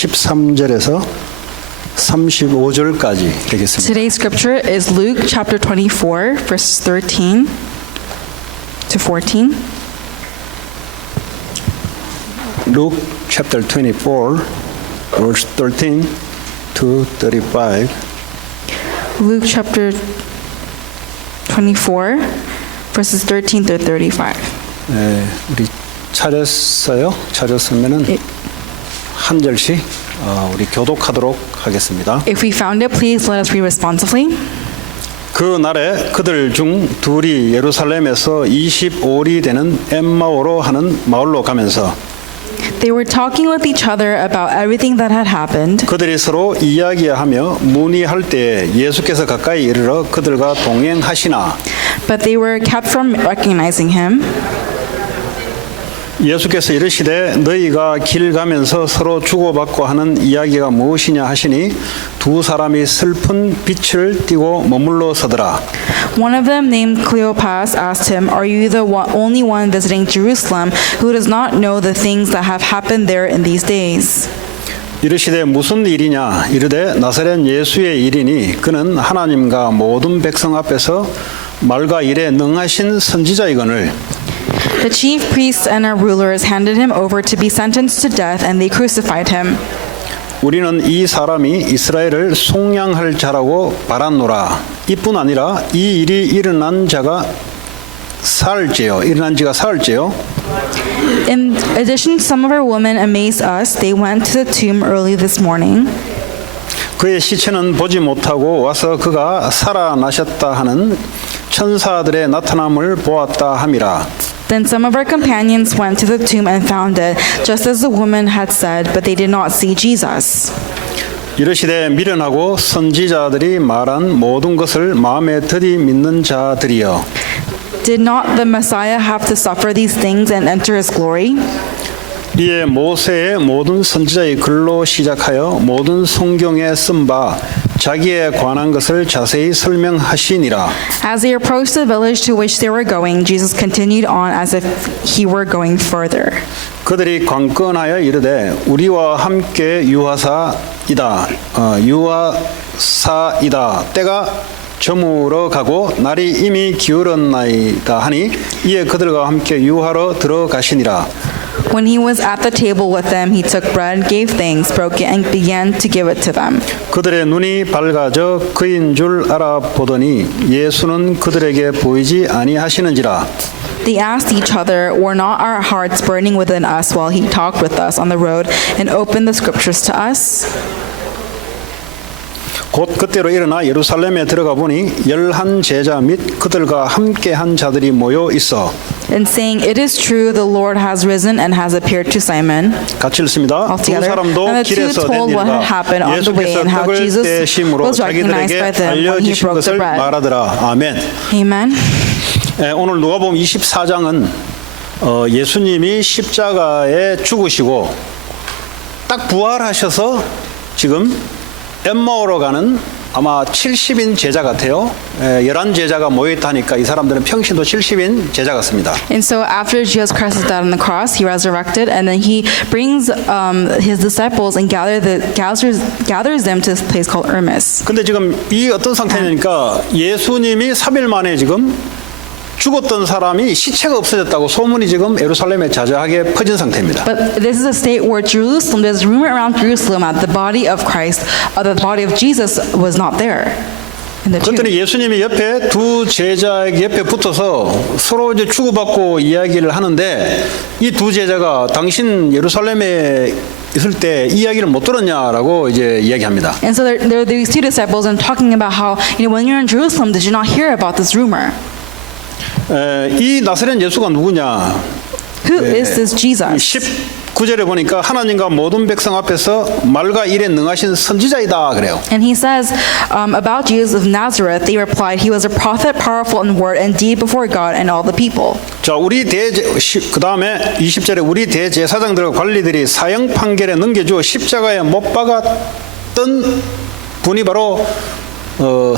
13절에서 35절까지 되겠습니다. Today's scripture is Luke chapter 24, verses 13 to 14. Luke chapter 24, verse 13 to 35. Luke chapter 24, verses 13 to 35. 네, 우리 찾았어요? 찾았으면은 예. 한 절씩 우리 교독하도록 하겠습니다. If we found it, please let us read responsively. 그 날에 그들 중 둘이 예루살렘에서 25리 되는 엠마오로 하는 마을로 가면서 They were talking with each other about everything that had happened. 그들이 서로 이야기하며 문의할 때에 예수께서 가까이 이르러 그들과 동행하시나 But they were kept from recognizing him. 예수께서 이르시되 너희가 길 가면서 서로 주고받고 하는 이야기가 무엇이냐 하시니 두 사람이 슬픈 빛을 띠고 머물러 서더라. One of them, named Cleopas, asked him, "Are you the only one visiting Jerusalem who does not know the things that have happened there in these days?" 이르시되 무슨 일이냐 이르되 나사렛 예수의 일이니 그는 하나님과 모든 백성 앞에서 말과 일에 능하신 선지자이거늘 The chief priests and our rulers handed him over to be sentenced to death, and they crucified him. 우리는 이 사람이 이스라엘을 속량할 자라고 바랐노라. 이뿐 아니라 이 일이 일어난 지가 사흘째요. In addition, some of our women amazed us. They went to the tomb early this morning. 그의 시체는 보지 못하고 와서 그가 살아나셨다 하는 천사들의 나타남을 보았다 함이라. Then some of our companions went to the tomb and found it, just as the woman had said, but they did not see Jesus. 이르시되 미련하고 선지자들이 말한 모든 것을 마음에 들이 믿는 자들이여. Did not the Messiah have to suffer these things and enter his glory? 이에 모세의 모든 선지자의 글로 시작하여 모든 성경에 쓴 바 자기에 관한 것을 자세히 설명하시니라. As they approached the village to which they were going, Jesus continued on as if he were going further. 그들이 관건하여 이르되 우리와 함께 유하사이다. 때가 저물어 가고 날이 이미 기울었나이다 하니 이에 그들과 함께 유하러 들어가시니라. When he was at the table with them, he took bread, gave thanks, broke it, and began to give it to them. 그들의 눈이 밝아져 그인 줄 알아보더니 예수는 그들에게 보이지 아니하시는지라. They asked each other, "Were not our hearts burning within us while he talked with us on the road and opened the scriptures to us?" 곧 그때로 일어나 예루살렘에 들어가 보니 11 제자 및 그들과 함께한 자들이 모여 있어. And saying, "It is true, the Lord has risen and has appeared to Simon." 같이 읽습니다. 두 Altogether, 사람도 and the two 길에서 된 told what had 일과 happened on the way 예수께서 and how 떡을 Jesus 떼심으로 was recognized by 자기들에게 them when he 알려주신 broke the 것을 bread. 말하더라. 아멘. Amen. 오늘 누가복음 24장은 예수님이 십자가에 죽으시고 딱 부활하셔서 지금 엠마오로 가는 아마 70인 제자 같아요. 11 제자가 모여있다니까 이 사람들은 평신도 70인 제자 같습니다. And so after Jesus Christ is died on the cross, he resurrected, and then he brings his disciples and gathers them to this place called Hermas. 근데 지금 이 어떤 상태냐니까 예수님이 3일 만에 지금 죽었던 사람이 시체가 없어졌다고 소문이 지금 예루살렘에 자자하게 퍼진 상태입니다. But this is a state where Jerusalem, there's rumor around Jerusalem that the body of Christ, the body of Jesus was not there in the tomb. 그랬더니 예수님이 옆에 두 제자에게 옆에 붙어서 서로 이제 주고받고 이야기를 하는데 이 두 제자가 당신 예루살렘에 있을 때 이야기를 못 들었냐라고 이제 이야기합니다. And so there are these two disciples and talking about how, when you're in Jerusalem, did you not hear about this rumor? 이 나사렛 예수가 누구냐? Who is this Jesus? 19절에 보니까 하나님과 모든 백성 앞에서 말과 일에 능하신 선지자이다 그래요. And he says about Jesus of Nazareth, they replied, he was a prophet, powerful in word and deed before God and all the people. 자, 그 다음에 20절에 우리 대제사장들과 관리들이 사형 판결에 넘겨주어 십자가에 못 박았던 분이 바로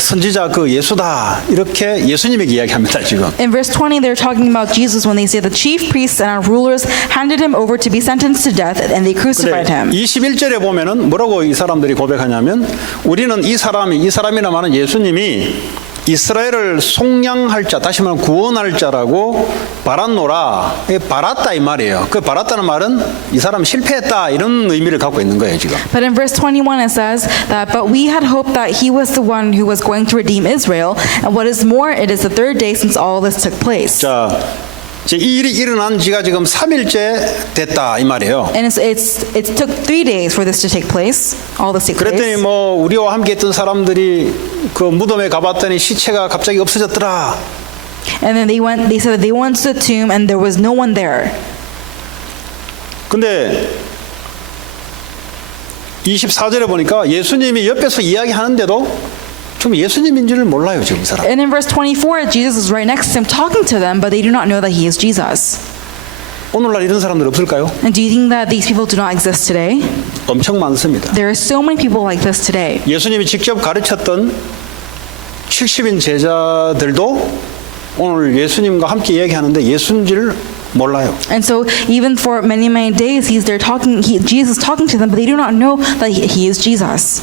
선지자 그 예수다 이렇게 예수님에게 이야기합니다 지금. In verse 20, they're talking about Jesus when they say the chief priests and our rulers handed him over to be sentenced to death and they crucified 근데 him. 21절에 보면은 뭐라고 이 사람들이 고백하냐면 우리는 이 사람이라 말하는 예수님이 이스라엘을 속량할 자, 다시 말하면 구원할 자라고 바랐노라. 바랐다 이 말이에요. 그 바랐다는 말은 이 사람 실패했다 이런 의미를 갖고 있는 거예요 지금. But in verse 21 it says that, but we had hoped that he was the one who was going to redeem Israel. And what is more, it is the third day since all this took place. 자, 이제 이 일이 일어난 지가 지금 3일째 됐다 이 말이에요. And it took 3 days for this to take place. All this took 그랬더니 place. 뭐 우리와 함께 있던 사람들이 그 무덤에 가봤더니 시체가 갑자기 없어졌더라. And then they said that they went to the tomb and there was no one there. 근데 24절에 보니까 예수님이 옆에서 이야기하는데도 좀 예수님인지를 몰라요 지금 이 사람. And in verse 24, Jesus is right next to him talking to them, but they do not know that he is Jesus. 오늘날 이런 사람들 없을까요? And do you think that these people do not exist today? 엄청 많습니다. There are so many people like this today. 예수님이 직접 가르쳤던 70인 제자들도 오늘 예수님과 함께 이야기하는데 예수인지를 몰라요. And so even for many, many days, Jesus is talking to them, but they do not know that he is Jesus.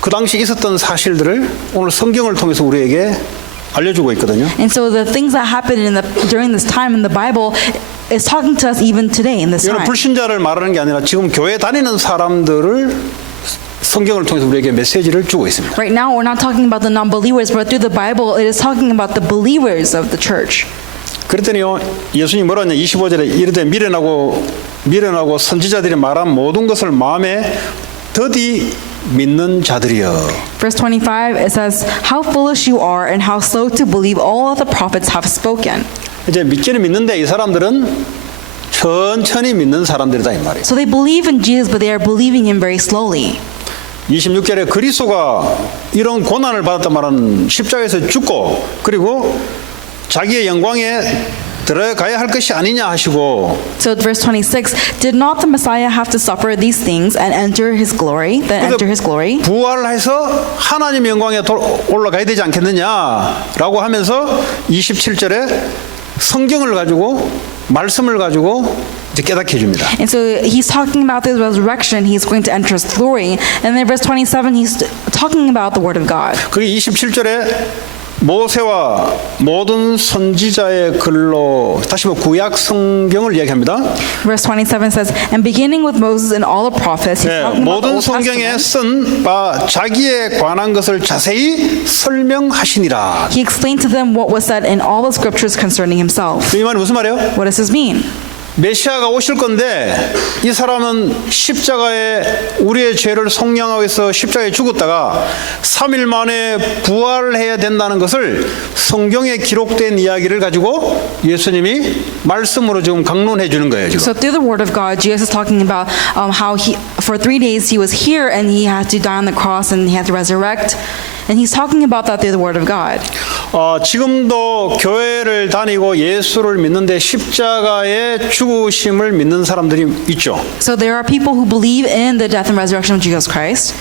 그 당시 있었던 사실들을 오늘 성경을 통해서 우리에게 알려주고 있거든요. And so the things that happened during this time in the Bible is talking to us even today in this 이거는 time. 불신자를 말하는 게 아니라 지금 교회 다니는 사람들을 성경을 통해서 우리에게 메시지를 주고 있습니다. Right now, we're not talking about the non-believers, but through the Bible, it is talking about the believers of the church. 그랬더니요 예수님이 뭐라 하냐 25절에 이르되 미련하고 선지자들이 말한 모든 것을 마음에 더디 믿는 자들이여. Verse 25, it says, how foolish you are and how slow to believe all that the prophets have spoken. 이제 믿기는 믿는데 이 사람들은 천천히 믿는 사람들이다 이 말이에요. So they believe in Jesus, but they are believing him very slowly. 26절에 그리스도가 이런 고난을 받았단 말은 십자가에서 죽고 그리고 자기의 영광에 들어가야 할 것이 아니냐 하시고 So verse 26, did not the Messiah have to suffer these things and enter his glory, then enter his glory? 부활해서 하나님 영광에 올라가야 되지 않겠느냐라고 하면서 27절에 성경을 가지고 말씀을 가지고 이제 깨닫게 해줍니다. And so he's talking about this resurrection, he's going to enter his glory. And then verse 27, he's talking about the word of God. 그게 27절에 모세와 모든 선지자의 글로 다시 구약 성경을 이야기합니다. Verse 27 says, and beginning with Moses and all the prophets, he's talking about the 모든 Old 성경에 Testament. 쓴 바 자기에 관한 것을 자세히 설명하시니라. He explained to them what was said in all the scriptures concerning himself. 이 말이 무슨 말이에요? What does this mean? 메시아가 오실 건데 이 사람은 십자가에 우리의 죄를 속량하기 위해서 십자가에 죽었다가 3일 만에 부활해야 된다는 것을 성경에 기록된 이야기를 가지고 예수님이 말씀으로 지금 강론해 주는 거예요 지금. So through the word of God, Jesus is talking about how for 3 days he was here and he had to die on the cross and he had to resurrect. And he's talking about that through the word of God. 지금도 교회를 다니고 예수를 믿는데 십자가의 죽으심을 믿는 사람들이 있죠. So there are people who believe in the death and resurrection of Jesus Christ.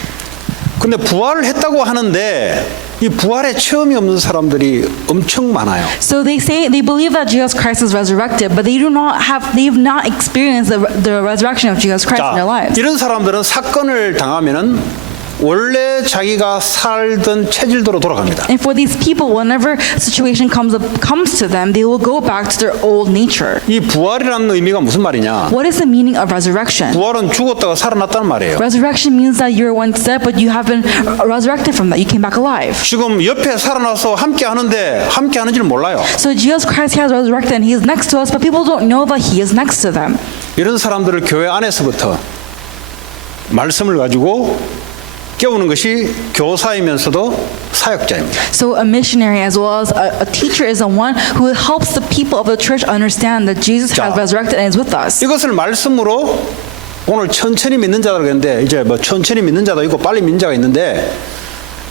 근데 부활을 했다고 하는데 이 부활에 체험이 없는 사람들이 엄청 많아요. So they believe that Jesus Christ is resurrected, but they have not experienced the resurrection of Jesus Christ in their lives. 이런 사람들은 사건을 당하면은 원래 자기가 살던 체질대로 돌아갑니다. And for these people, whenever situation comes to them, they will go back to their old nature. 이 부활이라는 의미가 무슨 말이냐? What is the meaning of resurrection? 부활은 죽었다가 살아났다는 말이에요. Resurrection means that you're once dead, but you have been resurrected from that. You came back alive. 지금 옆에 살아나서 함께 하는데 함께 하는지를 몰라요. So Jesus Christ has resurrected and he is next to us, but people don't know that he is next to them. 이런 사람들을 교회 안에서부터 말씀을 가지고 깨우는 것이 교사이면서도 사역자입니다. So a missionary as well as a teacher is the one who helps the people of the church understand that Jesus has resurrected and is with us. 이것을 말씀으로 오늘 천천히 믿는 자라고 했는데 이제 뭐 천천히 믿는 자도 있고 빨리 믿는 자가 있는데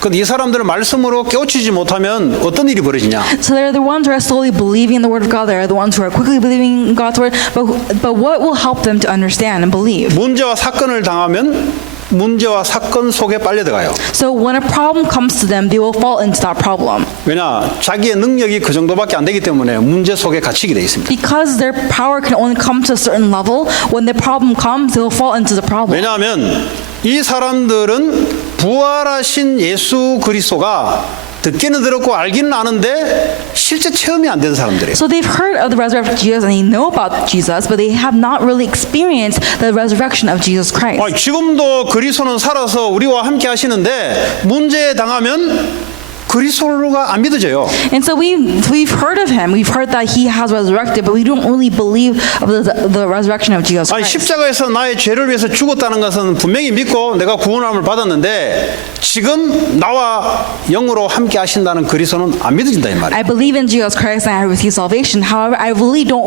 근데 이 사람들을 말씀으로 깨우치지 못하면 어떤 일이 벌어지냐? So they're the ones who are slowly believing the word of God. They're the ones who are quickly believing God's word. But what will help them to understand and believe? 문제와 사건을 당하면 문제와 사건 속에 빨려 들어가요. So when a problem comes to them, they will fall into that problem. 왜냐? 자기의 능력이 그 정도밖에 안 되기 때문에 문제 속에 갇히게 돼 있습니다. Because their power can only come to a certain level, when the problem comes, they will fall into the problem. 왜냐하면 이 사람들은 부활하신 예수 그리스도가 듣기는 들었고 알기는 아는데 실제 체험이 안 된 사람들이에요. So they've heard of the resurrection of Jesus and they know about Jesus, but they have not really experienced the resurrection of Jesus Christ. 지금도 그리스도는 살아서 우리와 함께 하시는데 문제에 당하면 그리스도가 안 믿어져요. And so we've heard of him. We've heard that he has resurrected, but we don't really believe of the resurrection of Jesus 아니 Christ. 십자가에서 나의 죄를 위해서 죽었다는 것은 분명히 믿고 내가 구원함을 받았는데 지금 나와 영으로 함께 하신다는 그리스도는 안 믿어진다 이 말이에요. I believe in Jesus Christ and I receive salvation. However, I really don't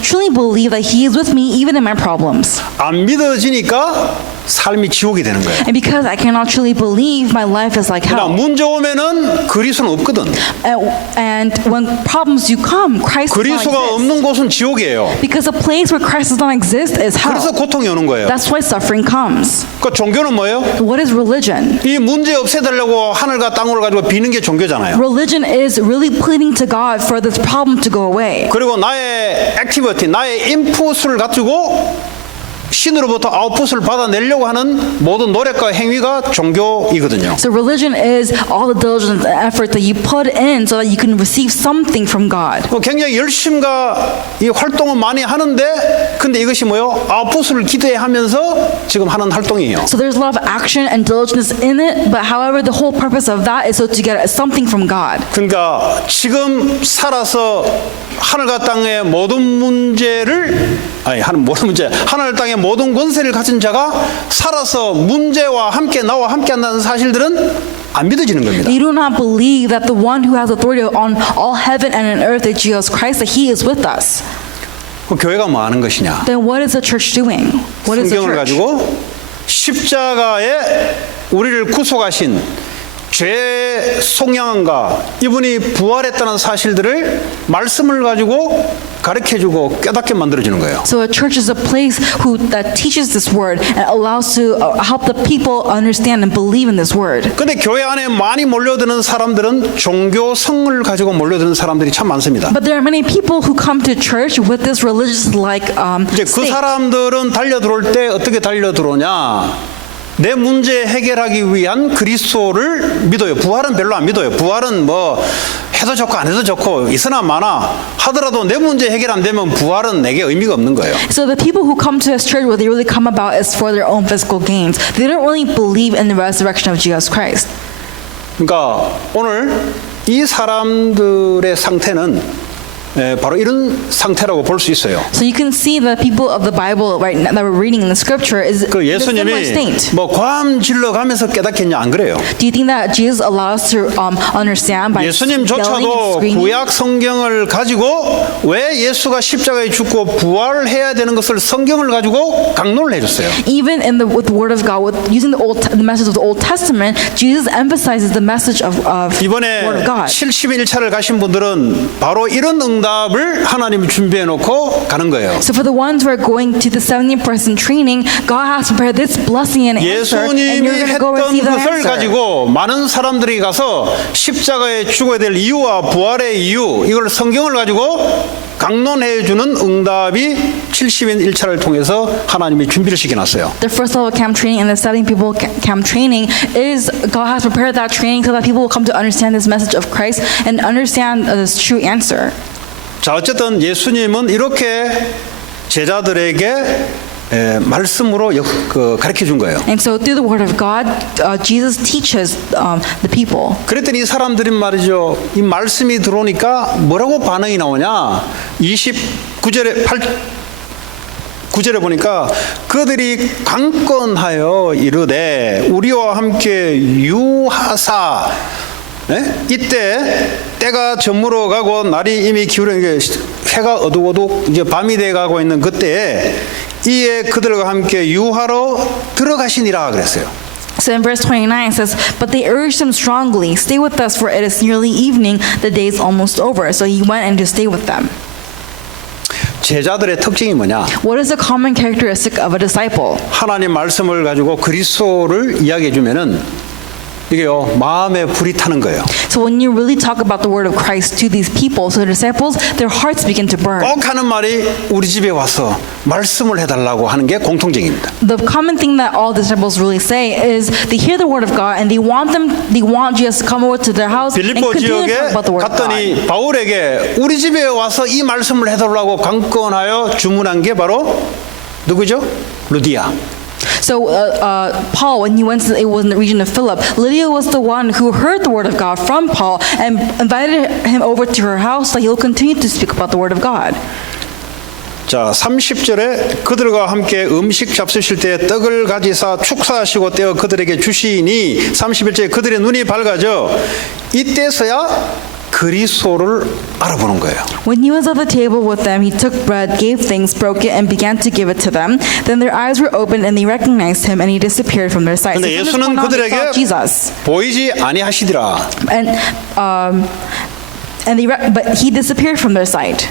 truly believe that he is with me even in my problems. 안 믿어지니까 삶이 지옥이 되는 거예요. And because I cannot truly believe, my life is like 그러나 hell. 문제 오면은 그리스도는 없거든. And when problems do come, Christ does not 그리스도가 exist. 없는 곳은 지옥이에요. Because a place where Christ does not exist is 그래서 hell. 고통이 오는 거예요. That's why suffering comes. 그 종교는 뭐예요? What is religion? 이 문제 없애달라고 하늘과 땅을 가지고 비는 게 종교잖아요. Religion is really pleading to God for this problem to go away. 그리고 나의 액티비티, 나의 인풋을 가지고 신으로부터 아웃풋을 받아내려고 하는 모든 노력과 행위가 종교이거든요. So religion is all the diligence and effort that you put in so that you can receive something from God. 굉장히 열심과 이 활동은 많이 하는데 근데 이것이 뭐요? 아웃풋을 기대하면서 지금 하는 활동이에요. So there's a lot of action and diligence in it, but however the whole purpose of that is so to get something from God. 그러니까 지금 살아서 하늘과 땅의 모든 문제를 모든 문제 하늘 땅의 모든 권세를 가진 자가 살아서 문제와 함께 나와 함께 한다는 사실들은 안 믿어지는 겁니다. They do not believe that the one who has authority on all heaven and on earth is Jesus Christ, that he is with us. 그 교회가 뭐 하는 것이냐? Then what is the church doing? What is the 성경을 church? 가지고 십자가에 우리를 구속하신 죄 속량함과 이분이 부활했다는 사실들을 말씀을 가지고 가르쳐주고 깨닫게 만들어주는 거예요. So a church is a place that teaches this word and allows to help the people understand and believe in this word. 근데 교회 안에 많이 몰려드는 사람들은 종교성을 가지고 몰려드는 사람들이 참 많습니다. But there are many people who come to church with this religious-like 이제 그 state. 사람들은 달려들어올 때 어떻게 달려들어오냐? 내 문제 해결하기 위한 그리스도를 믿어요. 부활은 별로 안 믿어요. 부활은 뭐 해도 좋고 안 해도 좋고 있으나 마나 하더라도 내 문제 해결 안 되면 부활은 내게 의미가 없는 거예요. So the people who come to this church, what they really come about is for their own physical gains. They don't really believe in the resurrection of Jesus Christ. 그러니까 오늘 이 사람들의 상태는 바로 이런 상태라고 볼 수 있어요. So you can see the people of the Bible right now that we're reading in the scripture is 그 in a similar 예수님이 state. 뭐 과암 질러가면서 깨닫겠냐 안 그래요. Do you think that Jesus allowed us to understand by yelling and 예수님조차도 screaming? 구약 성경을 가지고 왜 예수가 십자가에 죽고 부활해야 되는 것을 성경을 가지고 강론을 해줬어요. Even with the Word of God, with using the message of the Old Testament, Jesus emphasizes the message of the 이번에 Word of God. 71차를 가신 분들은 바로 이런 응답을 하나님이 준비해 놓고 가는 거예요. So for the ones who are going to the 70-person training, God has prepared this blessing and answer, and 예수님이 you're going to go 했던 receive that 것을 answer. 가지고 많은 사람들이 가서 십자가에 죽어야 될 이유와 부활의 이유 이걸 성경을 가지고 강론해 주는 응답이 70인 1차를 통해서 하나님이 준비를 시켜놨어요. The first level camp training and the 70 people camp training is God has prepared that training so that people will come to understand this message of Christ and understand this true answer. 자, 어쨌든 예수님은 이렇게 제자들에게 말씀으로 가르쳐 준 거예요. And so through the Word of God, Jesus teaches the people. 그랬더니 이 사람들이 말이죠. 이 말씀이 들어오니까 뭐라고 반응이 나오냐? 29절에 9절에 보니까 그들이 강건하여 이르되 우리와 함께 유하사 이때 때가 저물어 가고 날이 이미 기울어 해가 어둑어둑 이제 밤이 돼 가고 있는 그때에 이에 그들과 함께 유하러 들어가시니라 그랬어요. So in verse 29 it says, but they urged him strongly, stay with us for it is nearly evening, the day is almost over. So he went and to stay with them. 제자들의 특징이 뭐냐? What is the common characteristic of a disciple? 하나님 말씀을 가지고 그리스도를 이야기해 주면은 이게요 마음에 불이 타는 거예요. So when you really talk about the word of Christ to these people, so the disciples, their hearts begin to burn. 꼭 하는 말이 우리 집에 와서 말씀을 해달라고 하는 게 공통적입니다. The common thing that all disciples really say is they hear the word of God and they want Jesus to come over to their house and 빌립보 continue to 지역에 talk about the word of God. 갔더니 바울에게 우리 집에 와서 이 말씀을 해달라고 강권하여 주문한 게 바로 누구죠? 루디아. So Paul, when he went to, it was in the region of Philip, Lydia was the one who heard the word of God from Paul and invited him over to her house so he'll continue to speak about the word of God. 자, 30절에 그들과 함께 음식 잡수실 때 떡을 가지사 축사하시고 떼어 그들에게 주시니 31절에 그들의 눈이 밝아져 이때서야 그리스도를 알아보는 거예요. When he was at the table with them, he took bread, gave thanks, broke it, and began to give it to them. Then their eyes were opened, and they recognized him, and he disappeared from their sight. So 근데 from this 예수는 point on, they 그들에게 saw Jesus, 보이지 아니하시더라. but he disappeared from their sight.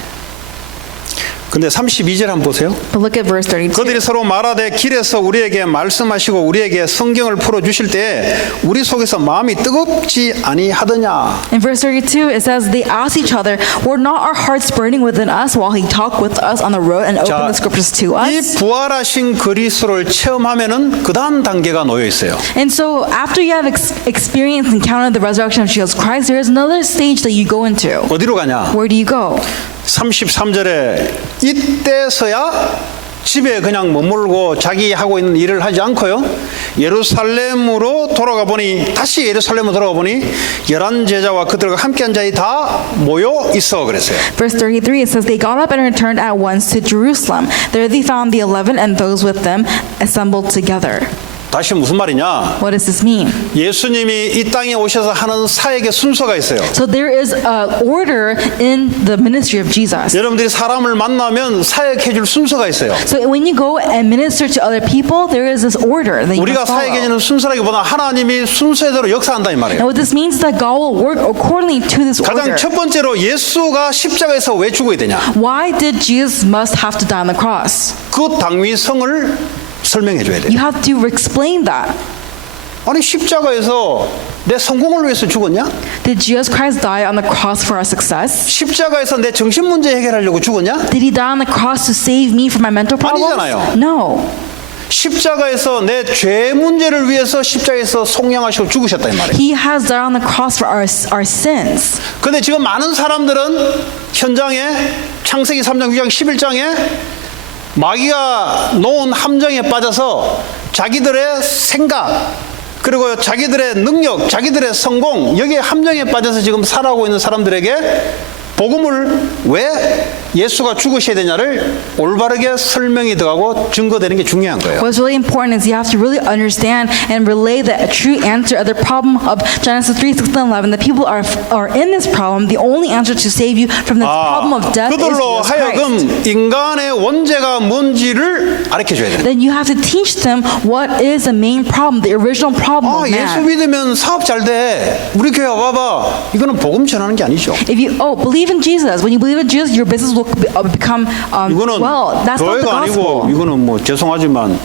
근데 32절 한번 보세요. But look at verse 32. 그들이 서로 말하되 길에서 우리에게 말씀하시고 우리에게 성경을 풀어 주실 때 우리 속에서 마음이 뜨겁지 아니하더냐. In verse 32, it says, they asked each other, were not our hearts burning within us while he talked with us on the road and opened the scriptures to 이 us? 부활하신 그리스도를 체험하면은 그 다음 단계가 놓여 있어요. And so after you have experienced and encountered the resurrection of Jesus Christ, there is another stage that you go into. 어디로 가냐? Where do you go? 33절에 이때서야 집에 그냥 머물고 자기 하고 있는 일을 하지 않고요. 예루살렘으로 돌아가 보니 다시 예루살렘으로 돌아가 보니 11 제자와 그들과 함께한 자들이 다 모여 있어 그랬어요. Verse 33, it says, they got up and returned at once to Jerusalem. There they found the 11 and those with them assembled together. 다시 무슨 말이냐? What does this mean? 예수님이 이 땅에 오셔서 하는 사역의 순서가 있어요. So there is a order in the ministry of Jesus. 여러분들이 사람을 만나면 사역해줄 순서가 있어요. So when you go and minister to other people, there is this order that you 우리가 must follow. 사역해주는 순서라기보다 하나님이 순서대로 역사한다 이 And 말이에요. what this means is that God will work accordingly to this 가장 order. 첫 번째로 예수가 십자가에서 왜 죽어야 되냐? Why did Jesus must have to die on the cross? 그 당위성을 설명해 줘야 돼요. You have to explain that. 아니 십자가에서 내 성공을 위해서 죽었냐? Did Jesus Christ die on the cross for our success? 십자가에서 내 정신 문제 해결하려고 죽었냐? Did he die on the cross to save me from my mental problems? 아니잖아요. No. 십자가에서 내 죄 문제를 위해서 십자가에서 속량하시고 죽으셨다 이 말이에요. He has died on the cross for our sins. 근데 지금 많은 사람들은 현장에 창세기 3장 6장 11장에 마귀가 놓은 함정에 빠져서 자기들의 생각 그리고 자기들의 능력, 자기들의 성공 여기에 함정에 빠져서 지금 살아가고 있는 사람들에게 복음을 왜 예수가 죽으셔야 되냐를 올바르게 설명이 들어가고 증거되는 게 중요한 거예요. What's really important is you have to really understand and relay the true answer of the problem of Genesis 3, 6, and 11. The people are in this problem. The only answer to save you from this problem of death is 그들로 Jesus Christ. 하여금 인간의 원죄가 뭔지를 가르쳐줘야 돼요. Then you have to teach them what is the main problem, the original problem of 예수 man. 믿으면 사업 잘 돼. 우리 교회 와봐. 이거는 복음 전하는 게 아니죠. If you believe in Jesus, when you believe in Jesus, your business will become 이거는 well. That's not the 교회가 아니고 gospel. 이거는 뭐 죄송하지만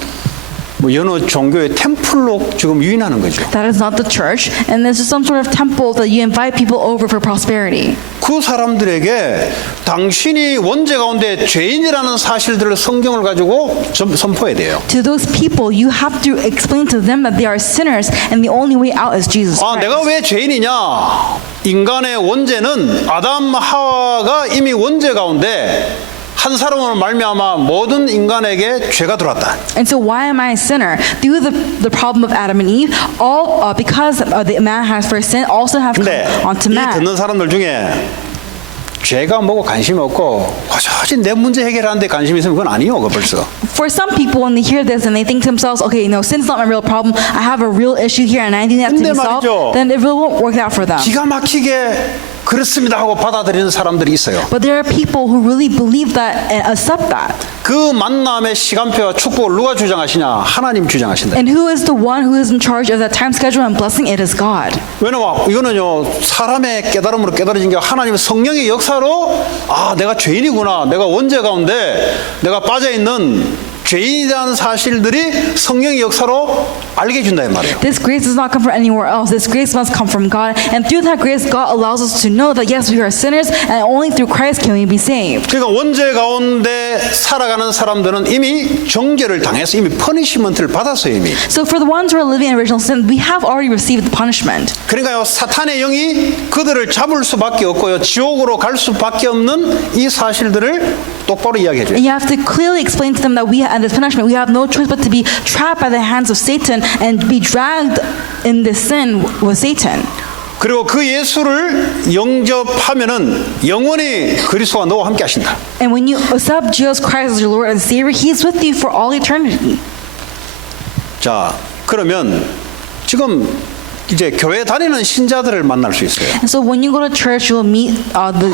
뭐 여느 종교의 템플로 지금 유인하는 거죠. That is not the church, and this is some sort of temple that you invite people over for prosperity. 그 사람들에게 당신이 원죄 가운데 죄인이라는 사실들을 성경을 가지고 선포해야 돼요. To those people, you have to explain to them that they are sinners, and the only way out is Jesus Christ. 내가 왜 죄인이냐? 인간의 원죄는 아담 하와가 이미 원죄 가운데 한 사람으로 말미암아 모든 인간에게 죄가 들어왔다. And so why am I a sinner? Through the problem of Adam and Eve, all because the man has first sin, also have come 근데 onto 이 man. 듣는 사람들 중에 죄가 뭐고 관심이 없고 고조지 내 문제 해결하는데 관심이 있으면 그건 아니요. 그거 벌써. For some people, when they hear this and they think to themselves, okay, no, sin's not my real problem. I have a real issue here, and I think that to 근데 be solved. 말이죠. Then it really won't work out for them. 기가 막히게 그렇습니다 하고 받아들이는 사람들이 있어요. But there are people who really believe that and accept that. 그 만남의 시간표와 축복을 누가 주장하시냐? 하나님 주장하신다. And who is the one who is in charge of that time schedule and blessing? It is God. 왜냐면 이거는요 사람의 깨달음으로 깨달아진 게 하나님의 성령의 역사로 아 내가 죄인이구나, 내가 원죄 가운데 내가 빠져 있는 죄인에 대한 사실들이 성령의 역사로 알게 해준다 이 말이에요. This grace does not come from anywhere else. This grace must come from God. And through that grace, God allows us to know that yes, we are sinners, and only through Christ can we be saved. 그러니까 원죄 가운데 살아가는 사람들은 이미 정죄를 당해서 이미 퍼니시먼트를 받았어요 이미. So for the ones who are living in original sin, we have already received the punishment. 그러니까요 사탄의 영이 그들을 잡을 수밖에 없고요 지옥으로 갈 수밖에 없는 이 사실들을 똑바로 이야기해줘요. And you have to clearly explain to them that we and this punishment, we have no choice but to be trapped by the hands of Satan and be dragged in this sin with Satan. 그리고 그 예수를 영접하면은 영원히 그리스도와 너와 함께 하신다. And when you accept Jesus Christ as your Lord and Savior, He is with you for all eternity. 자, 그러면 지금 이제 교회 다니는 신자들을 만날 수 있어요. And so when you go to church, you'll meet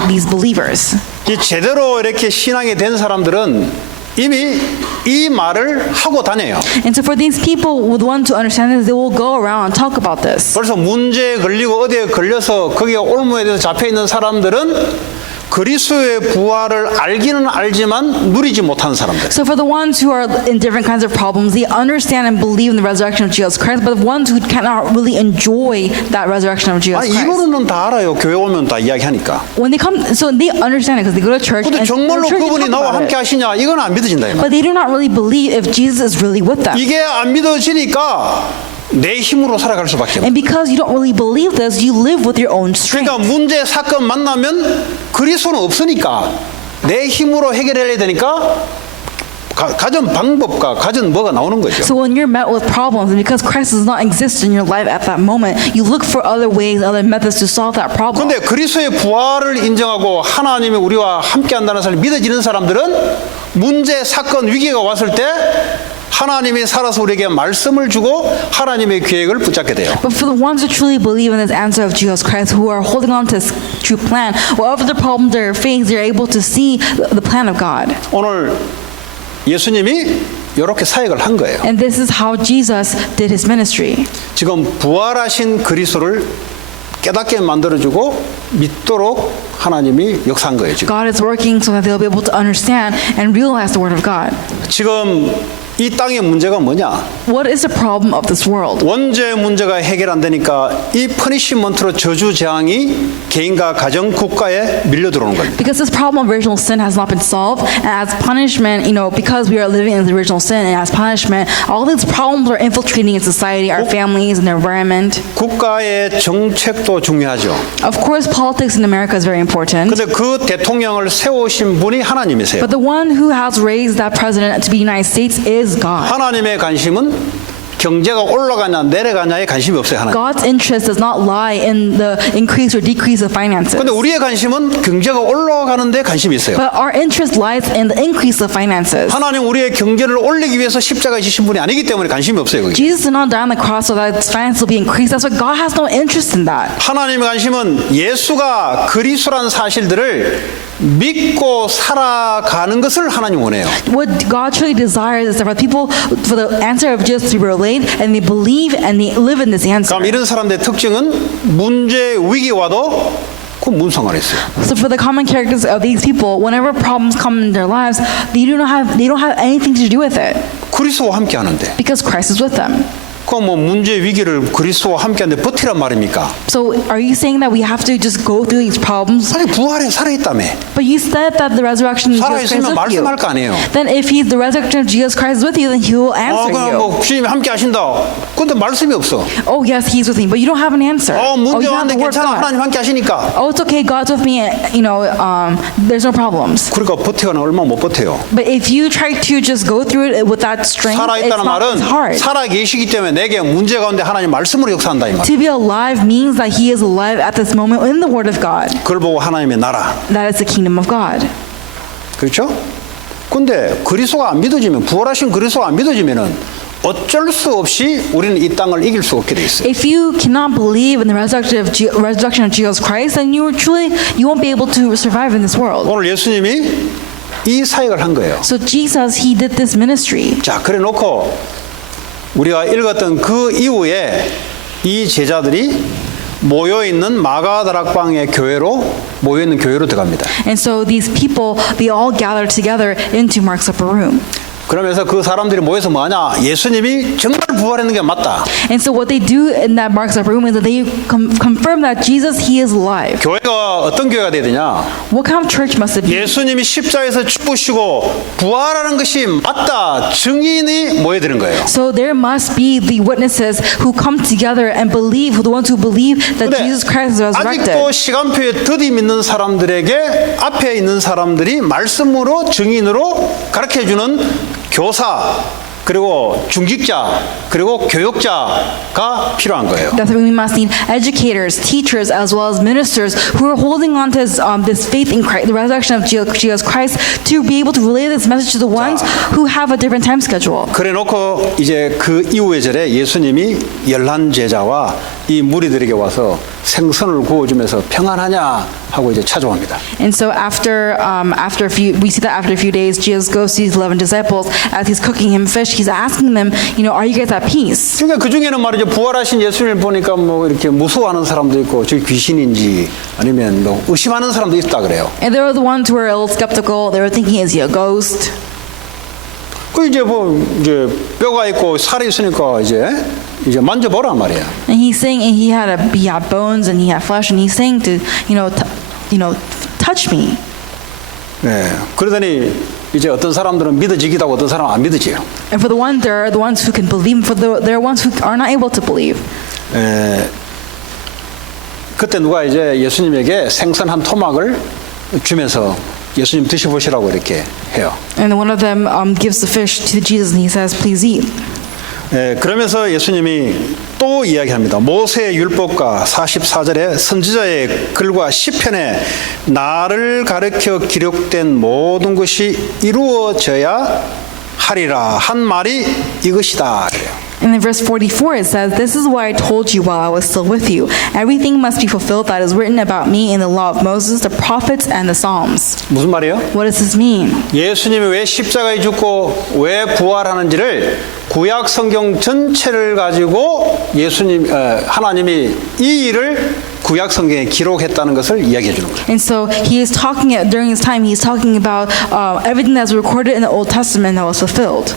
these believers. 이 제대로 이렇게 신앙이 된 사람들은 이미 이 말을 하고 다녀요. And so for these people, with one to understand this, they will go around and talk about this. 벌써 문제에 걸리고 어디에 걸려서 거기에 올무에 대해서 잡혀 있는 사람들은 그리스도의 부활을 알기는 알지만 누리지 못하는 사람들. So for the ones who are in different kinds of problems, they understand and believe in the resurrection of Jesus Christ, but the ones who cannot really enjoy that resurrection of Jesus 아니 Christ. 이거는 다 알아요. 교회 오면 다 이야기하니까. When they come, so they understand it because they go to church 근데 and 정말로 church 그분이 talk 나와 about 함께 it. 하시냐? 이건 안 믿어진다 이 말. But they do not really believe if Jesus is really with them. 이게 안 믿어지니까 내 힘으로 살아갈 수밖에 없어요. And because you don't really believe this, you live with your own strength. 그러니까 문제 사건 만나면 그리스도는 없으니까 내 힘으로 해결해야 되니까 가진 방법과 가진 뭐가 나오는 거죠. So when you're met with problems, and because Christ does not exist in your life at that moment, you look for other ways, other methods to solve that problem. 그런데 그리스도의 부활을 인정하고 하나님이 우리와 함께한다는 사실을 믿어지는 사람들은 문제 사건 위기가 왔을 때 하나님이 살아서 우리에게 말씀을 주고 하나님의 계획을 붙잡게 돼요. But for the ones who truly believe in this answer of Jesus Christ, who are holding on to His true plan, whatever the problem they're facing, they're able to see the plan of God. 오늘 예수님이 이렇게 사역을 한 거예요. And this is how Jesus did His ministry. 지금 부활하신 그리스도를 깨닫게 만들어주고 믿도록 하나님이 역사한 거예요. 지금. God is working so that they'll be able to understand and realize the Word of God. 지금 이 땅의 문제가 뭐냐? What is the problem of this world? 원죄 문제가 해결 안 되니까 이 퍼니시먼트로 저주 재앙이 개인과 가정, 국가에 밀려 들어오는 겁니다. Because this problem of original sin has not been solved, and as punishment, because we are living in the original sin, and as punishment, all these problems are infiltrating in society, our families, and the environment. 국가의 정책도 중요하죠. Of course, politics in America is very important. 근데 그 대통령을 세우신 분이 하나님이세요. But the one who has raised that president to be United States is God. 하나님의 관심은 경제가 올라가냐 내려가냐에 관심이 없어요. 하나님. God's interest does not lie in the increase or decrease of finances. 근데 우리의 관심은 경제가 올라가는 데 관심이 있어요. But our interest lies in the increase of finances. 하나님 우리의 경제를 올리기 위해서 십자가에 지신 분이 아니기 때문에 관심이 없어요. 거기. Jesus did not die on the cross so that finance will be increased. That's why God has no interest in that. 하나님의 관심은 예수가 그리스도라는 사실들을 믿고 살아가는 것을 하나님 원해요. What God truly desires is for people, for the answer of Jesus to be relayed, and they believe and they live in this answer. 그럼 이런 사람들의 특징은 문제 위기 와도 그 문성을 했어요. So for the common characters of these people, whenever problems come in their lives, they don't have anything to do with it 그리스도와 함께 하는데. because Christ is with them. 그 뭐 문제 위기를 그리스도와 함께하는데 버티란 말입니까? So are you saying that we have to just go through these problems? 아니 부활에 살아있다며. But you said that the resurrection of Jesus Christ is 살아있으면 with you. 말씀할 거 아니에요. Then if the resurrection of Jesus Christ is with you, then He will answer 그냥 you. 뭐 주님이 함께 하신다. 근데 말씀이 없어. Oh yes, He's with me, but you don't have an answer. 문제 you have 왔는데 the word of 괜찮아. God. 하나님 함께 하시니까. Oh, it's okay. God's with me. There's no problems. 그러니까 버티가는 얼마 못 버텨요. But if you try to just go through it with that strength, 살아있다는 말은 it's hard. 살아 계시기 때문에 내게 문제 가운데 하나님 말씀으로 역사한다 이 말. To be alive means that He is alive at this moment in the Word of God. 그걸 보고 하나님의 나라. That is the kingdom of God. 그렇죠? 근데 그리스도가 안 믿어지면 부활하신 그리스도가 안 믿어지면은 어쩔 수 없이 우리는 이 땅을 이길 수 없게 돼 있어요. If you cannot believe in the resurrection of Jesus Christ, then you won't be able to survive in this world. 오늘 예수님이 이 사역을 한 거예요. So Jesus, he did this ministry. 자, 그래 놓고 우리가 읽었던 그 이후에 이 제자들이 모여 있는 마가다락방의 교회로 모여 있는 교회로 들어갑니다. And so these people, they all gathered together into Mark's upper room. 그러면서 그 사람들이 모여서 뭐하냐? 예수님이 정말 부활했는 게 맞다. And so what they do in that Mark's upper room is that they confirm that Jesus, he is alive. 교회가 어떤 교회가 돼야 되냐? What kind of church must it be? 예수님이 십자가에서 죽으시고 부활하는 것이 맞다. 증인이 모여드는 거예요. So there must be the witnesses who come together and believe, the ones who believe that 근데 Jesus Christ is resurrected. 아직도 시간표에 더디 믿는 사람들에게 앞에 있는 사람들이 말씀으로 증인으로 가르쳐주는 교사 그리고 중직자 그리고 교육자가 필요한 거예요. That's why we must need educators, teachers, as well as ministers who are holding on to this faith in Christ, the resurrection of Jesus Christ, to be able to relay this message to the ones who have a different time schedule. 그래 놓고 이제 그 이후의 절에 예수님이 11 제자와 이 무리들에게 와서 생선을 구워주면서 평안하냐 하고 이제 찾아옵니다. And so after a few days, Jesus goes to these 11 disciples as he's cooking him fish. He's asking them, are you guys at peace? 그러니까 그 중에는 말이죠 부활하신 예수님을 보니까 뭐 이렇게 무서워하는 사람도 있고 저기 귀신인지 아니면 뭐 의심하는 사람도 있다 그래요. And there were the ones who were a little skeptical. They were thinking, is he a ghost? 그 이제 이제 뼈가 있고 살이 있으니까 이제 만져보란 말이야. And he's saying, and he had bones and he had flesh, and he's saying to, touch me. 네. 그러더니 이제 어떤 사람들은 믿어지기도 하고 어떤 사람은 안 믿어지요. And for the one, there are the ones who can believe. There are ones who are not able to believe. 그때 누가 이제 예수님에게 생선 한 토막을 주면서 예수님 드셔보시라고 이렇게 해요. And one of them gives the fish to Jesus, and he says, please eat. 그러면서 예수님이 또 이야기합니다. 모세의 율법과 44절에 선지자의 글과 시편에 나를 가르쳐 기록된 모든 것이 이루어져야 하리라 한 말이 이것이다 그래요. And in verse 44 it says, this is what I told you while I was still with you. Everything must be fulfilled that is written about me in the law of Moses, the prophets, and the Psalms. 무슨 말이에요? What does this mean? 예수님이 왜 십자가에 죽고 왜 부활하는지를 구약 성경 전체를 가지고 하나님이 이 일을 구약 성경에 기록했다는 것을 이야기해 주는 거예요. And so he is talking, during his time, he's talking about everything that's recorded in the Old Testament that was fulfilled.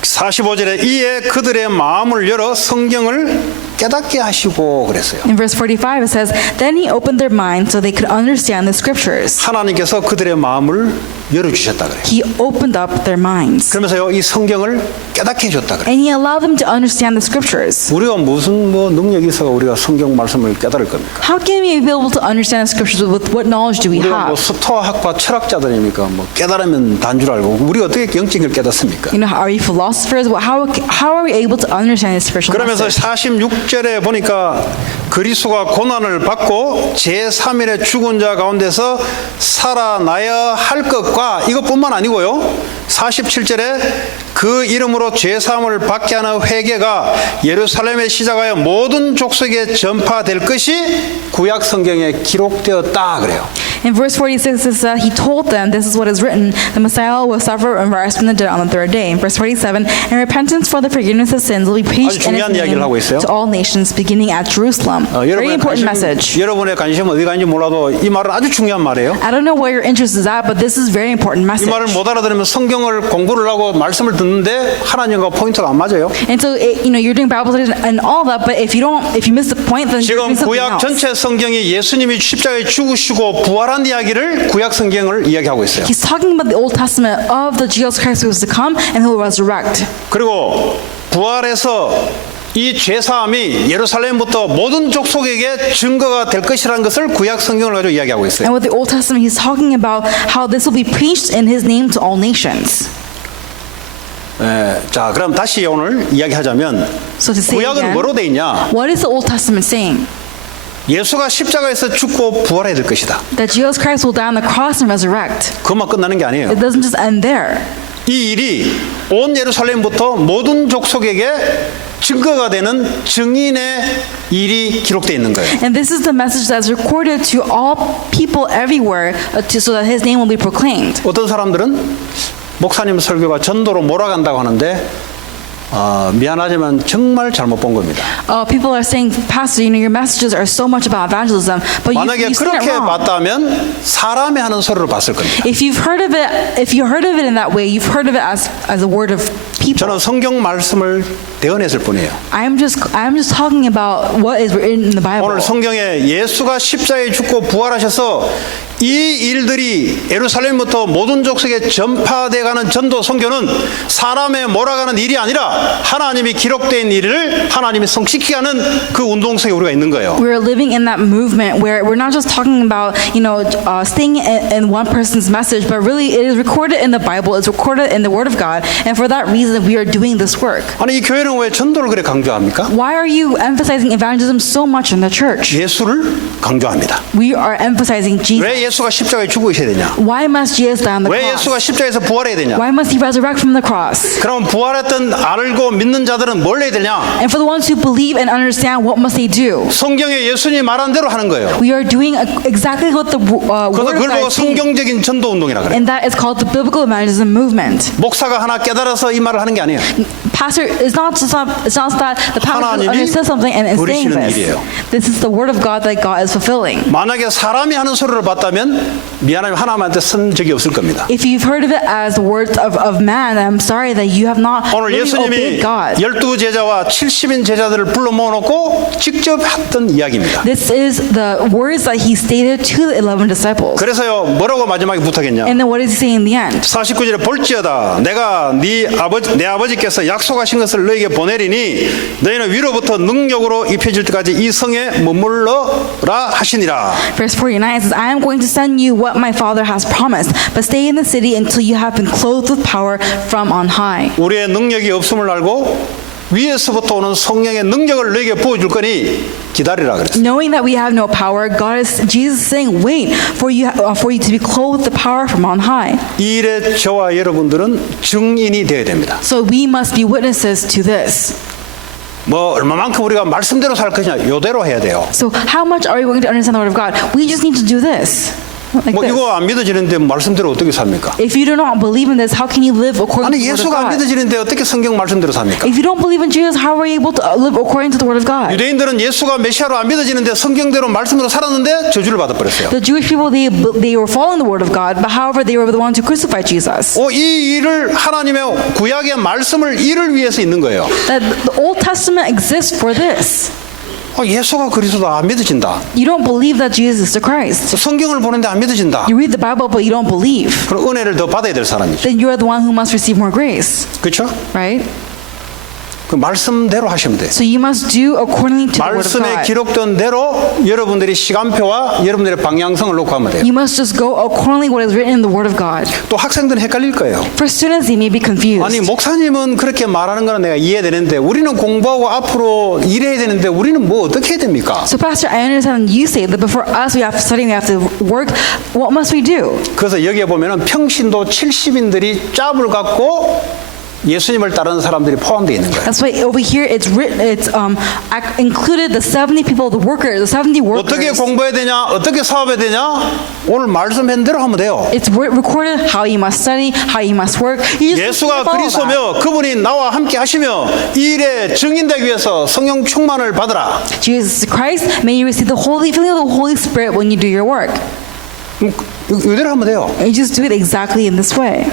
45절에 이에 그들의 마음을 열어 성경을 깨닫게 하시고 그랬어요. In verse 45 it says, then he opened their minds so they could understand the scriptures. 하나님께서 그들의 마음을 열어주셨다 그래요. He opened up their minds. 그러면서요 이 성경을 깨닫게 해줬다 그래요. And he allowed them to understand the scriptures. 우리가 무슨 능력이 있어가 우리가 성경 말씀을 깨달을 겁니까? How can we be able to understand the scriptures? With what knowledge do we 우리가 have? 수토학과 철학자들이니까 깨달으면 단 줄 알고 우리가 어떻게 영적인 걸 깨닫습니까? Are we philosophers? How are we able to understand the spiritual 그러면서 message? 46절에 보니까 그리스도가 고난을 받고 제3일에 죽은 자 가운데서 살아나야 할 것과 이것뿐만 아니고요. 47절에 그 이름으로 죄사함을 받게 하는 회개가 예루살렘에 시작하여 모든 족속에 전파될 것이 구약 성경에 기록되었다 그래요. In verse 46 it says, he told them, this is what is written, the Messiah will suffer and rise from the dead on the third day. In verse 47, and repentance for the forgiveness of sins will be preached in his 중요한 이야기를 하고 있어요. name to all nations, beginning at Jerusalem. Very important message. 여러분의 관심 어디 가는지 몰라도 이 말은 아주 중요한 말이에요. I don't know where your interest is at, but this is very important 이 message. 말을 못 알아들으면 성경을 공부를 하고 말씀을 듣는데 하나님과 포인트가 안 맞아요. And so, you're doing Bible studies and all that, but if you miss the point, then you're 지금 doing something 구약 else. 전체 성경이 예수님이 십자가에 죽으시고 부활한 이야기를 구약 성경을 이야기하고 있어요. He's talking about the Old Testament of the Jesus Christ who is to come and who will resurrect. 그리고 부활해서 이 죄사함이 예루살렘부터 모든 족속에게 증거가 될 것이라는 것을 구약 성경을 가지고 이야기하고 있어요. And with the Old Testament, he's talking about how this will be preached in his name to all nations. 자, 그럼 다시 오늘 이야기하자면 So to say 구약은 again, 뭐로 돼 있냐? what is the Old Testament saying? 예수가 십자가에서 죽고 부활해야 될 것이다. That Jesus Christ will die on the cross and resurrect. 그것만 끝나는 게 아니에요. It doesn't just end there. 이 일이 온 예루살렘부터 모든 족속에게 증거가 되는 증인의 일이 기록되어 있는 거예요. And this is the message that's recorded to all people everywhere so that his name will be proclaimed. 어떤 사람들은 목사님 설교가 전도로 몰아간다고 하는데 미안하지만 정말 잘못 본 겁니다. People are saying, Pastor, your messages are so much about evangelism, but 만약에 you've seen it 그렇게 wrong. 봤다면 사람이 하는 소리를 봤을 겁니다. If you heard of it in that way, you've heard of it as a word of people. 저는 성경 말씀을 대언했을 뿐이에요. I'm just talking about what is written in the Bible. 오늘 성경에 예수가 십자가에 죽고 부활하셔서 이 일들이 예루살렘부터 모든 족속에 전파돼가는 전도 선교는 사람의 몰아가는 일이 아니라 하나님이 기록된 일을 하나님이 성취케 하는 그 운동 속에 우리가 있는 거예요. We're living in that movement where we're not just talking about, staying in one person's message, but really it is recorded in the Bible, it's recorded in the Word of God, and for that reason we are doing this work. 아니 이 교회는 왜 전도를 그래 강조합니까? Why are you emphasizing evangelism so much in the church? 예수를 강조합니다. We are emphasizing Jesus. 왜 예수가 십자가에 죽으셔야 되냐? Why must Jesus die on the 왜 cross? 예수가 십자가에서 부활해야 되냐? Why must he resurrect from the cross? 그럼 부활했던 알고 믿는 자들은 뭘 해야 되냐? And for the ones who believe and understand, what must they do? 성경에 예수님이 말한 대로 하는 거예요. We are doing exactly what the 그래서 Word of 그걸 보고 God says, 성경적인 전도 운동이라 그래요. and that is called the biblical evangelism movement. 목사가 하나 깨달아서 이 말을 하는 게 아니에요. Pastor, it's not that the pastor 하나님이 understands something and is saying 부르시는 this. 일이에요. This is the Word of God that God is fulfilling. 만약에 사람이 하는 소리를 봤다면 미안하면 하나님한테 쓴 적이 없을 겁니다. If you've heard of it as the words of man, I'm sorry that you have not 오늘 really 예수님이 obeyed God. 12제자와 70인 제자들을 불러 모아놓고 직접 했던 이야기입니다. This is the words that he stated to the 11 disciples. 그래서요 뭐라고 마지막에 부탁했냐? And then what does he say in the end? 49절에 볼지어다 내가 내 아버지께서 약속하신 것을 너에게 보내리니 너희는 위로부터 능력으로 입혀질 때까지 이 성에 머물러라 하시니라. Verse 49 says, I am going to send you what my Father has promised, but stay in the city until you have been clothed with power from on high. 우리의 능력이 없음을 알고 위에서부터 오는 성령의 능력을 너에게 부어줄 거니 기다리라 그랬어요. Knowing that we have no power, Jesus is saying, wait for you to be clothed with the power from on high. 이 일에 저와 여러분들은 증인이 되어야 됩니다. So we must be witnesses to this. 뭐 얼마만큼 우리가 말씀대로 살 것이냐 요대로 해야 돼요. So how much are we going to understand the Word of God? We just need to do this. Like 뭐 this. 이거 안 믿어지는데 말씀대로 어떻게 삽니까? If you do not believe in this, how can you live according 아니 to the Word of 예수가 안 God? 믿어지는데 어떻게 성경 말씀대로 삽니까? If you don't believe in Jesus, how are you able to live according to the Word of God? 유대인들은 예수가 메시아로 안 믿어지는데 성경대로 말씀으로 살았는데 저주를 받아버렸어요. The Jewish people, they were following the Word of God, but however, they were the ones who crucified Jesus. 이 일을 하나님의 구약의 말씀을 이를 위해서 있는 거예요. That the Old Testament exists for this. 예수가 그리스도다 안 믿어진다. You don't believe that Jesus is the Christ. 성경을 보는데 안 믿어진다. You read the Bible, but you don't believe. 그럼 은혜를 더 받아야 될 사람이죠. Then you are the one who must receive more grace, 그렇죠? right? 그 말씀대로 하시면 돼요. So you must do according to the Word of 말씀에 God. 기록된 대로 여러분들이 시간표와 여러분들의 방향성을 놓고 하면 돼요. You must just go accordingly what is written in the Word of God. 또 학생들은 헷갈릴 거예요. For students, they may be confused. 아니 목사님은 그렇게 말하는 거는 내가 이해되는데 우리는 공부하고 앞으로 일해야 되는데 우리는 뭐 어떻게 해야 됩니까? So, Pastor, I understand you say that before us we have to study, we have to work. What must we do? 그래서 여기에 보면은 평신도 70인들이 짭을 갖고 예수님을 따르는 사람들이 포함되어 있는 거예요. That's why over here it's written. It's included the 70 people, the workers, the 70 어떻게 workers. 공부해야 되냐, 어떻게 사업해야 되냐, 오늘 말씀한 대로 하면 돼요. It's recorded how you must study, how you must work. You just 예수가 follow that. 그리스도며 그분이 나와 함께 하시며 이 일에 증인되기 위해서 성령 충만을 받으라. Jesus Christ, may you receive the holy feeling of the Holy Spirit when you do your work. 이대로 하면 돼요. And you just do it exactly in this way.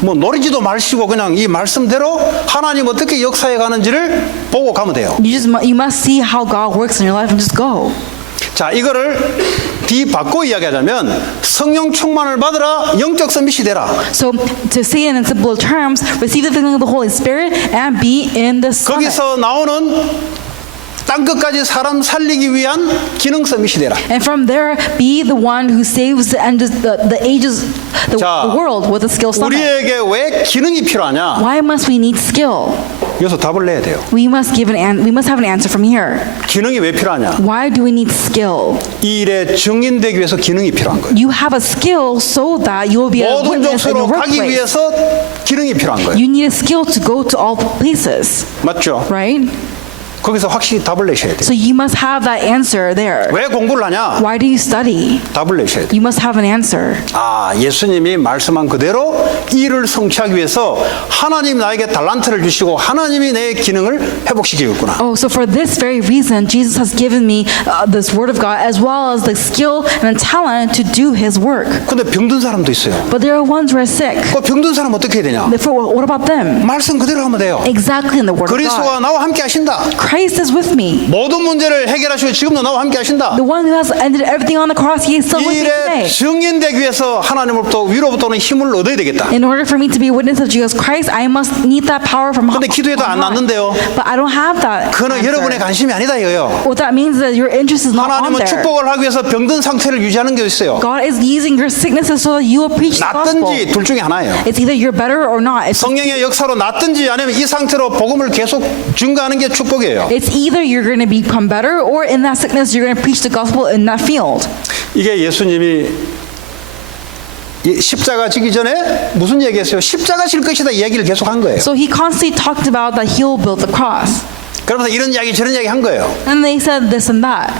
뭐 노리지도 마시고 그냥 이 말씀대로 하나님 어떻게 역사해 가는지를 보고 가면 돼요. You must see how God works in your life and just go. 자, 이거를 뒤바꿔 이야기하자면 성령 충만을 받으라, 영적 서밋이 되라. So to say it in simple terms, receive the feeling of the Holy Spirit and be in the summit. 거기서 나오는 땅 끝까지 사람 살리기 위한 기능 서밋이 되라. And from there, be the one who saves the ages, the 자, world with a skill summit. 우리에게 왜 기능이 필요하냐? Why must we need skill? 여기서 답을 내야 돼요. We must have an answer from here. 기능이 왜 필요하냐? Why do we need skill? 이 일에 증인되기 위해서 기능이 필요한 거예요. You have a skill so that you will be a 모든 witness in 족소로 your 가기 workplace. 위해서 기능이 필요한 거예요. You need a skill to go to all places, 맞죠? right? 거기서 확실히 답을 내셔야 돼요. So you must have that answer there. 왜 공부를 하냐? Why do you study? 답을 내셔야 돼요. You must have an answer. 아, 예수님이 말씀한 그대로 일을 성취하기 위해서 하나님 나에게 달란트를 주시고 하나님이 내 기능을 회복시키겠구나. Oh, so for this very reason, Jesus has given me this word of God as well as the skill and the talent to do His work. 근데 병든 사람도 있어요. But there are ones who are sick. 그 병든 사람 어떻게 해야 되냐? Therefore, what about them? 말씀 그대로 하면 돼요. Exactly in the word of God. 그리스도가 나와 함께 하신다. Christ is with me. 모든 문제를 해결하시고 지금도 나와 함께 하신다. The one who has ended everything on the cross, He is still 이 with me 일에 today. 증인되기 위해서 하나님으로부터 위로부터는 힘을 얻어야 되겠다. In order for me to be a witness of Jesus Christ, I must need that power from 근데 기도해도 안 on high. 낫는데요. But I don't have that. 그거는 여러분의 answer. 관심이 아니다 이거요. What that means is that your interest is not on 하나님은 there. 축복을 하기 위해서 병든 상태를 유지하는 게 있어요. God is using your sicknesses so that you will preach the gospel. 낫든지 둘 중에 하나예요. It's either you're better or not. 성령의 역사로 낫든지 아니면 이 상태로 복음을 계속 증거하는 게 축복이에요. It's either you're going to become better or in that sickness you're going to preach the gospel in that field. 이게 예수님이 이 십자가 지기 전에 무슨 얘기했어요? 십자가 질 것이다 이야기를 계속 한 거예요. So he constantly talked about that he'll build the cross. 그러면서 이런 이야기 저런 이야기 한 거예요. And they said this and that,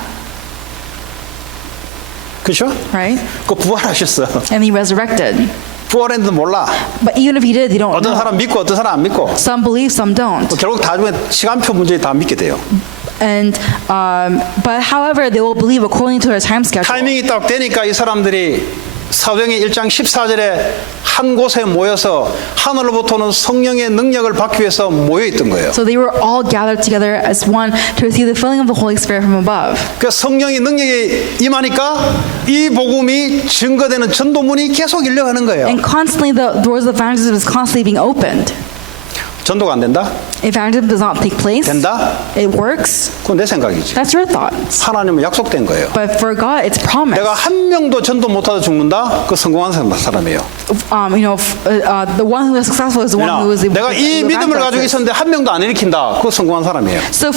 그렇죠? right? 그 부활하셨어. And he resurrected. 부활했는데 몰라. But even if he did, they don't 어떤 know. 사람 믿고 어떤 사람 안 믿고. Some believe, some don't. 결국 나중에 시간표 문제 다 믿게 돼요. And but however, they will believe according to their time schedule. 타이밍이 딱 되니까 이 사람들이 사도행전 1장 14절에 한 곳에 모여서 하늘로부터는 성령의 능력을 받기 위해서 모여 있던 거예요. So they were all gathered together as one to receive the filling of the Holy Spirit from above. 그 성령의 능력이 임하니까 이 복음이 증거되는 전도문이 계속 일려가는 거예요. And constantly the doors of evangelism is constantly being opened. 전도가 안 된다? Evangelism does not take place. 된다? It works. 그건 내 생각이지. That's your thoughts. 하나님은 약속된 거예요. But for God, it's promised. 내가 한 명도 전도 못하다 죽는다? 그 성공한 사람이에요. The one who is successful is the one who is able 내가 이 to 믿음을 가지고 evangelize. 있었는데 한 명도 안 일으킨다? 그 성공한 사람이에요. So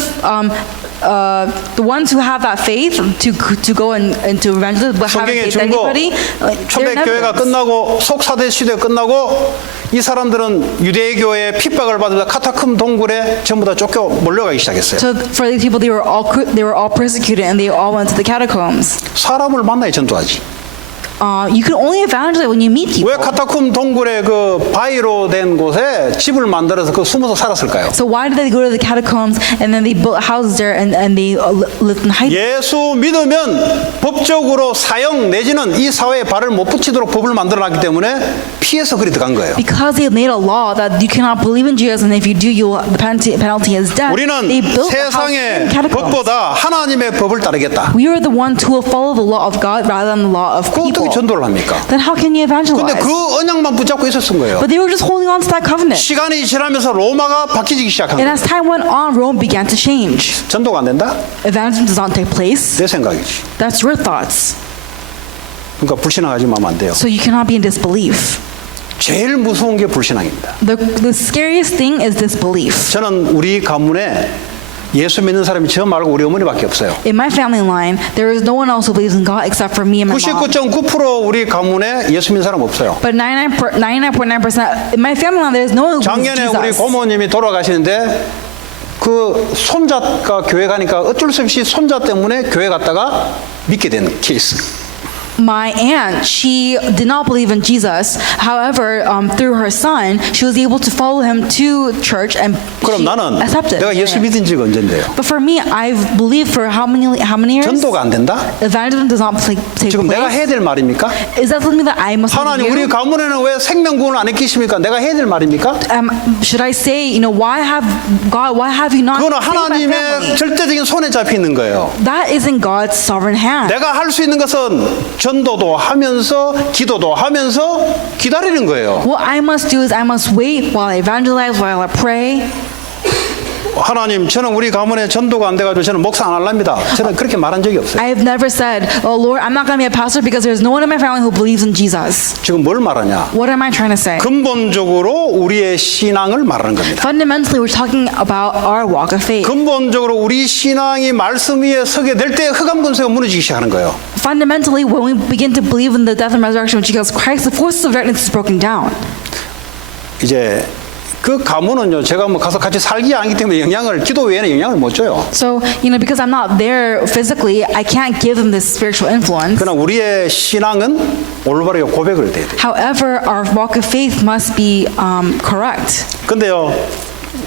the ones who have that faith to go into evangelism but haven't 성경의 faith 증거 anybody, they're 초대교회가 never. 끝나고 속사대 시대 끝나고 이 사람들은 유대교의 핍박을 받으며 카타콤 동굴에 전부 다 쫓겨 몰려가기 시작했어요. So for these people, they were all persecuted and they all went to the catacombs. 사람을 만나야 전도하지. You can only evangelize when you meet people. 왜 카타콤 동굴의 그 바위로 된 곳에 집을 만들어서 그 숨어서 살았을까요? So why did they go to the catacombs and then they built houses there and they lived in hiding? 예수 믿으면 법적으로 사형 내지는 이 사회에 발을 못 붙이도록 법을 만들어놨기 때문에 피해서 그리 들어간 거예요. Because they made a law that you cannot believe in Jesus and if you do, the penalty is death. 우리는 They built a house 세상의 in catacombs. 법보다 하나님의 법을 따르겠다. We are the ones who will follow the law of God rather than the law of 그 어떻게 people. 전도를 합니까? Then how can you 근데 evangelize? 그 언약만 붙잡고 있었던 거예요. But they were just holding on to that covenant. 시간이 지나면서 로마가 바뀌기 시작한 And 거예요. as time went on, Rome began to change. 전도가 안 된다? Evangelism does not take place. 내 생각이지. That's your thoughts. 그러니까 불신앙하지 마면 안 돼요. So you cannot be in disbelief. 제일 무서운 게 불신앙입니다. The scariest thing is disbelief. 저는 우리 가문에 예수 믿는 사람이 저 말고 우리 어머니밖에 없어요. In my family line, there is no one else who believes in God except for me and my mom. 99.9% 우리 가문에 예수 믿는 사람 없어요. But 99.9% in my family line, there is no one who believes 작년에 in 우리 Jesus. 고모님이 돌아가시는데 그 손자가 교회 가니까 어쩔 수 없이 손자 때문에 교회 갔다가 믿게 된 케이스. My aunt, she did not believe in Jesus. However, through her son, she was able to follow him to church and 그럼 she 나는 accepted. 내가 예수 믿은 지가 언젠데요? But for me, I've believed for how many years? 전도가 안 된다? Evangelism does not take 지금 내가 place. 해야 될 말입니까? Is that something that I must 하나님 do? 우리 가문에는 왜 생명구원을 안 해주십니까? 내가 해야 될 말입니까? Should I say, why have you not 그거는 saved my 하나님의 family? 절대적인 손에 잡혀 있는 거예요. That is in God's sovereign hand. 내가 할 수 있는 것은 전도도 하면서 기도도 하면서 기다리는 거예요. What I must do is I must wait while I evangelize, while I pray. 하나님 저는 우리 가문에 전도가 안 돼가지고 저는 목사 안 할랍니다. 저는 그렇게 말한 적이 없어요. I have never said, oh Lord, I'm not going to be a pastor because there's no one in my family who believes in Jesus. 지금 뭘 말하냐? What am I trying to say? 근본적으로 우리의 신앙을 말하는 겁니다. Fundamentally, we're talking about our walk of faith. 근본적으로 우리 신앙이 말씀 위에 서게 될 때 흑암 권세가 무너지기 시작하는 거예요. Fundamentally, when we begin to believe in the death and resurrection of Jesus Christ, the forces of darkness is broken down. 이제 그 가문은요, 제가 뭐 가서 같이 살기 아니기 때문에 기도 외에는 영향을 못 줘요. So, because I'm not there physically, I can't give them this spiritual influence. 그러나 우리의 신앙은 올바르게 고백을 해야 돼요. However, our walk of faith must be correct. 근데요,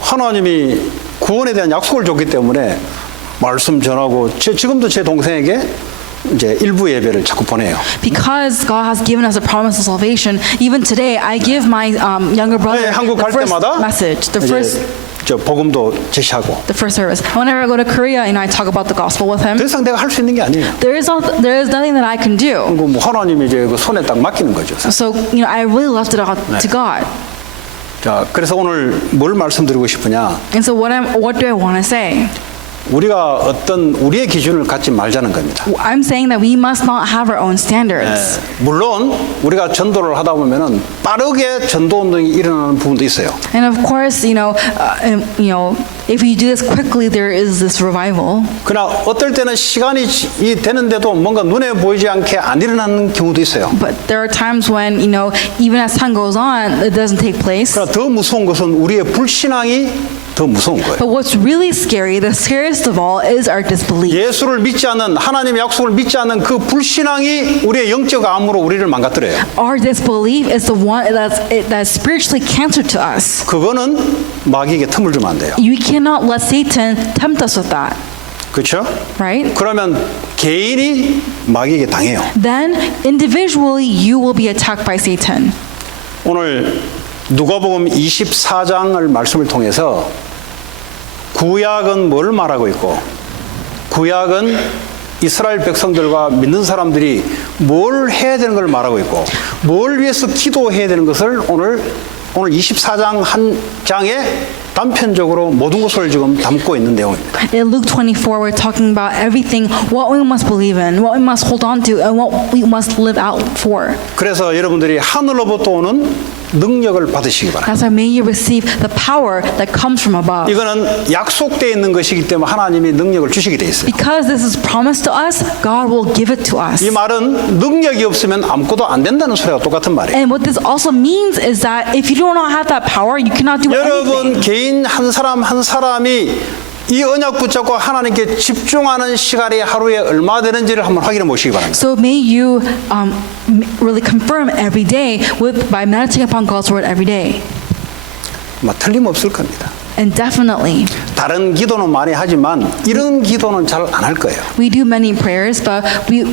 하나님이 구원에 대한 약속을 줬기 때문에 말씀 전하고 지금도 제 동생에게 이제 일부 예배를 자꾸 보내요. Because God has given us a promise of salvation, even today I give my younger brother 한국 the 갈 first 때마다 message, the 이제 저 복음도 제시하고. first service. Whenever I go to Korea, I talk about the gospel with him. 더 이상 내가 할 수 있는 게 아니에요. There is nothing that I can do. 뭐 하나님이 이제 그 손에 딱 맡기는 거죠. So, I really left it out to God. 자, 그래서 오늘 뭘 말씀드리고 싶으냐? And so what do I want to say? 우리가 어떤 우리의 기준을 갖지 말자는 겁니다. I'm saying that we must not have our own standards. 물론 우리가 전도를 하다 보면은 빠르게 전도 운동이 일어나는 부분도 있어요. And of course, if we do this quickly, there is this revival. 그러나 어떨 때는 시간이 되는데도 뭔가 눈에 보이지 않게 안 일어나는 경우도 있어요. But there are times when, even as time goes on, it doesn't take place. 그러나 더 무서운 것은 우리의 불신앙이 더 무서운 거예요. But what's really scary, the scariest of all, is our disbelief. 예수를 믿지 않는, 하나님의 약속을 믿지 않는 그 불신앙이 우리의 영적 암으로 우리를 망가뜨려요. Our disbelief is the one that's spiritually cancer to us. 그거는 마귀에게 틈을 주면 안 돼요. You cannot let Satan tempt us with that, 그렇죠? right? 그러면 개인이 마귀에게 당해요. Then individually you will be attacked by Satan. 오늘 누가복음 24장을 말씀을 통해서 구약은 뭘 말하고 있고 구약은 이스라엘 백성들과 믿는 사람들이 뭘 해야 되는 걸 말하고 있고 뭘 위해서 기도해야 되는 것을 오늘 24장 한 장에 단편적으로 모든 것을 지금 담고 있는 내용입니다. In Luke 24, we're talking about everything, what we must believe in, what we must hold on to, and what we must live out for. 그래서 여러분들이 하늘로부터 오는 능력을 받으시기 바랍니다. That's why may you receive the power that comes from above. 이거는 약속되어 있는 것이기 때문에 하나님이 능력을 주시게 돼 있어요. Because this is promised to us, God will give it to us. 이 말은 능력이 없으면 아무것도 안 된다는 소리가 똑같은 말이에요. And what this also means is that if you do not have that power, you cannot do 여러분 anything. 개인 한 사람 한 사람이 이 언약 붙잡고 하나님께 집중하는 시간이 하루에 얼마 되는지를 한번 확인해 보시기 바랍니다. So may you really confirm every day by meditating upon God's word every day. 틀림없을 겁니다. And definitely, 다른 기도는 많이 하지만 이런 기도는 잘 안 할 거예요. we do many prayers, but we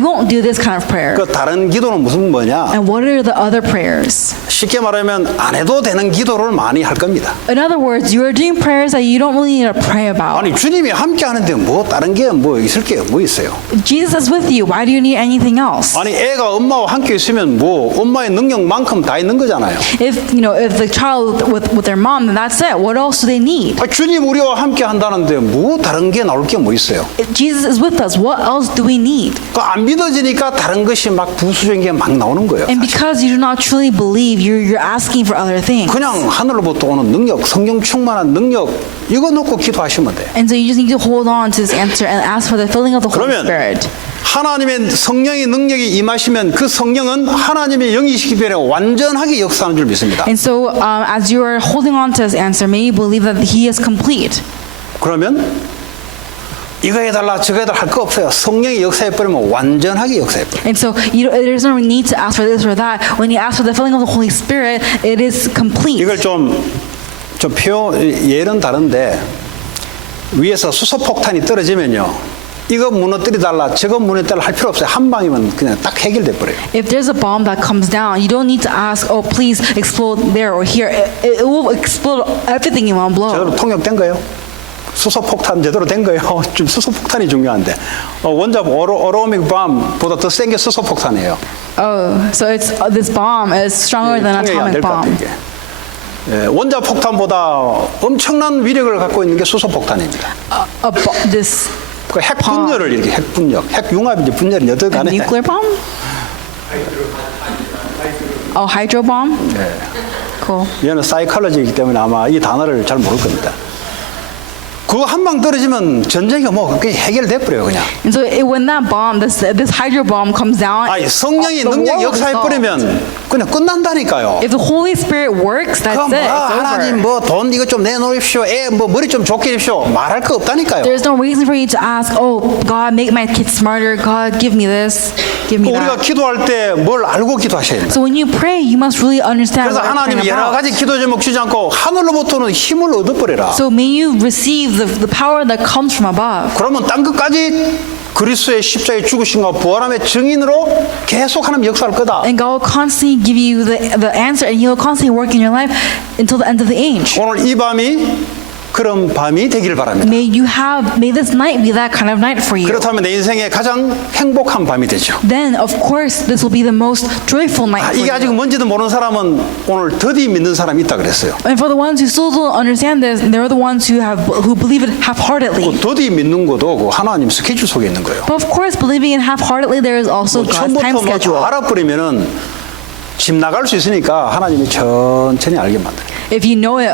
won't do this kind of prayer. 그 다른 기도는 무슨 뭐냐? And what are the other prayers? 쉽게 말하면 안 해도 되는 기도를 많이 할 겁니다. In other words, you are doing prayers that you don't really need to pray about. 아니 주님이 함께 하는데 뭐 다른 게 뭐 있을 게 뭐 있어요? Jesus is with you. Why do you need anything else? 아니 애가 엄마와 함께 있으면 뭐 엄마의 능력만큼 다 있는 거잖아요. If the child with their mom, then that's it. What else do they need? 주님 우리와 함께 한다는데 뭐 다른 게 나올 게 뭐 있어요? If Jesus is with us. What else do we need? 안 믿어지니까 다른 것이 막 부수적인 게 막 나오는 거예요. And because you do not truly believe, you're asking for other things. 그냥 하늘로부터 오는 능력, 성령 충만한 능력 이거 놓고 기도하시면 돼요. And so you just need to hold on to this answer and ask for the filling of the Holy 그러면 Spirit. 하나님의 성령의 능력이 임하시면 그 성령은 하나님의 영이시기 때문에 완전하게 역사하는 줄 믿습니다. And so as you are holding on to this answer, may you believe that He is complete. 그러면 이거 해달라 저거 해달라 할 거 없어요. 성령이 역사해버리면 완전하게 역사해버려요. And so there's no need to ask for this or that. When you ask for the filling of the Holy Spirit, it is complete. 이걸 좀 예는 다른데 위에서 수소폭탄이 떨어지면요. 이거 무너뜨리달라 저거 무너뜨리달라 할 필요 없어요. 한 방이면 그냥 딱 해결돼 버려요. If there's a bomb that comes down, you don't need to ask, oh, please explode there or here. It will explode everything in one blow. 제대로 통역된 거예요? 수소폭탄 제대로 된 거예요? 좀 수소폭탄이 중요한데 원자 어로믹 bom보다 더 센 게 수소폭탄이에요. Oh, so this bomb is stronger than 통역이 안 atomic 될 것 같아요. bomb. 이게. 원자 폭탄보다 엄청난 위력을 갖고 있는 게 수소 폭탄입니다. This 그 핵 분열을 이렇게 핵 분열, 핵 융합인지 분열이 어떻게 a 간에 nuclear bomb? Oh, hydro bomb? Cool. 얘는 사이콜로지이기 때문에 아마 이 단어를 잘 모를 겁니다. 그거 한 방 떨어지면 전쟁이 뭐 그게 해결돼 버려요 그냥. And so when that bomb, this hydro bomb comes down, 아니 성령이 the 능력 world is 역사해 solved. 버리면 그냥 끝난다니까요. If the Holy Spirit works, that's 그 it. It's 하나님 over. 뭐 돈 이거 좀 내놓으십시오. 뭐 머리 좀 좋게 해주십시오. 말할 거 없다니까요. There's no reason for you to ask, oh, God, make my kids smarter. God, give me this, give me 우리가 that. 기도할 때 뭘 알고 기도하셔야 됩니다. So when you pray, you must really understand 그래서 what you're 하나님이 praying 여러 about. 가지 기도 제목 주지 않고 하늘로부터는 힘을 얻어버려라. So may you receive the power that comes from above. 그러면 땅 끝까지 그리스도의 십자가에 죽으신과 부활함의 증인으로 계속 하나님 역사할 거다. And God will constantly give you the answer, and He will constantly work in your life until the end of the age. 오늘 이 밤이 그런 밤이 되기를 바랍니다. May this night be that kind of night for you. 그렇다면 내 인생의 가장 행복한 밤이 되죠. Then, of course, this will be the most joyful night for 이게 아직 you. 뭔지도 모르는 사람은 오늘 더디 믿는 사람이 있다 그랬어요. And for the ones who still don't understand this, they're the ones who believe it half-heartedly. 그 더디 믿는 것도 그 하나님 스케줄 속에 있는 거예요. But of course, believing it half-heartedly, there is also 뭐 God's time 처음부터 뭐 schedule. 다 알아버리면은 집 나갈 수 있으니까 하나님이 천천히 알게 만들어요. If you know it,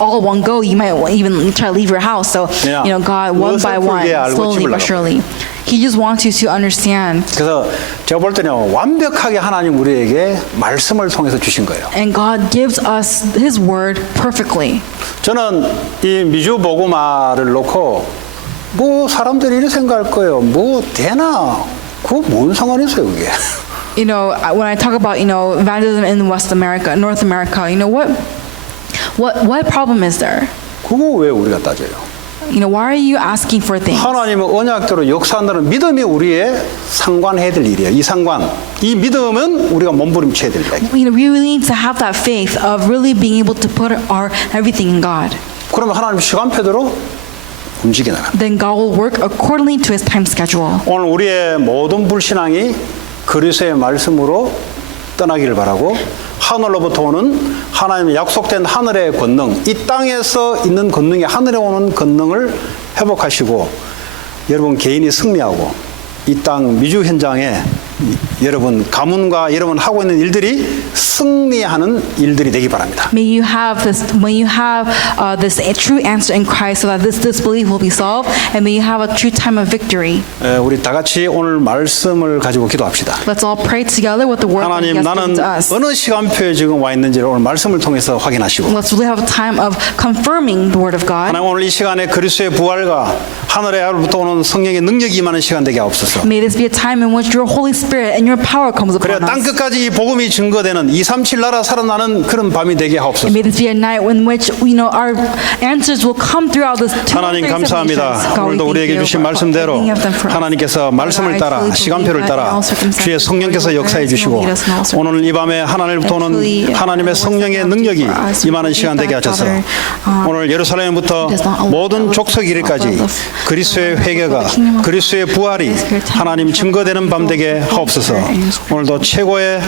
all at one go, you might even try to leave your house. So, Yeah. God, one by one, 어설프게 알고 slowly 집을 but 나가고. surely. He just wants you to understand. 그래서 제가 볼 때는 완벽하게 하나님 우리에게 말씀을 통해서 주신 거예요. And God gives us His word perfectly. 저는 이 미주 복음화를 놓고 뭐 사람들이 이렇게 생각할 거예요. 뭐 되나? 그거 뭔 상관이 있어요 그게. When I talk about, evangelism in West America, North America, what problem is there? 그거 왜 우리가 따져요? Why are you asking for things? 하나님은 언약대로 역사한다는 믿음이 우리의 상관해야 될 일이에요. 이 상관. 이 믿음은 우리가 몸부림쳐야 됩니다. We really need to have that faith of really being able to put our everything in God. 그러면 하나님 시간표대로 움직여 나갑니다. Then God will work accordingly to His time schedule. 오늘 우리의 모든 불신앙이 그리스도의 말씀으로 떠나기를 바라고 하늘로부터 오는 하나님의 약속된 하늘의 권능, 이 땅에서 있는 권능이 하늘에 오는 권능을 회복하시고 여러분 개인이 승리하고 이 땅 미주 현장에 여러분 가문과 여러분 하고 있는 일들이 승리하는 일들이 되기 바랍니다. May you have this when you have this true answer in Christ, so that this disbelief will be solved, and may you have a true time of victory. 우리 다 같이 오늘 말씀을 가지고 기도합시다. Let's all pray together with the word that He 하나님 has 나는 given to us. 어느 시간표에 지금 와 있는지를 오늘 말씀을 통해서 확인하시고 Let's really have a time of confirming the word of God. 하나님 오늘 이 시간에 그리스도의 부활과 하늘에로부터 오는 성령의 능력이 임하는 시간 되게 하옵소서. May this be a time in which your Holy Spirit and your power comes 그래야 upon 땅 us. 끝까지 이 복음이 증거되는 237 나라 살아나는 그런 밤이 되게 하옵소서. May this be a night in which our answers will come throughout this 237 하나님 감사합니다. 오늘도 우리에게 주신 말씀대로 하나님께서 말씀을 따라 시간표를 따라 주의 성령께서 역사해 주시고 오늘 이 밤에 하나님부터 오는 하나님의 성령의 능력이 임하는 시간 되게 하셔서 오늘 예루살렘부터 모든 족속 이르까지 그리스도의 회개가 그리스도의 부활이 하나님 증거되는 밤 되게 하옵소서. 오늘도 최고의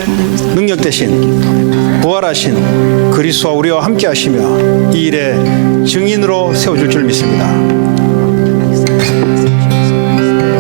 능력 되신 부활하신 그리스도와 우리와 함께 하시며 이 일에 증인으로 세워줄 줄 믿습니다.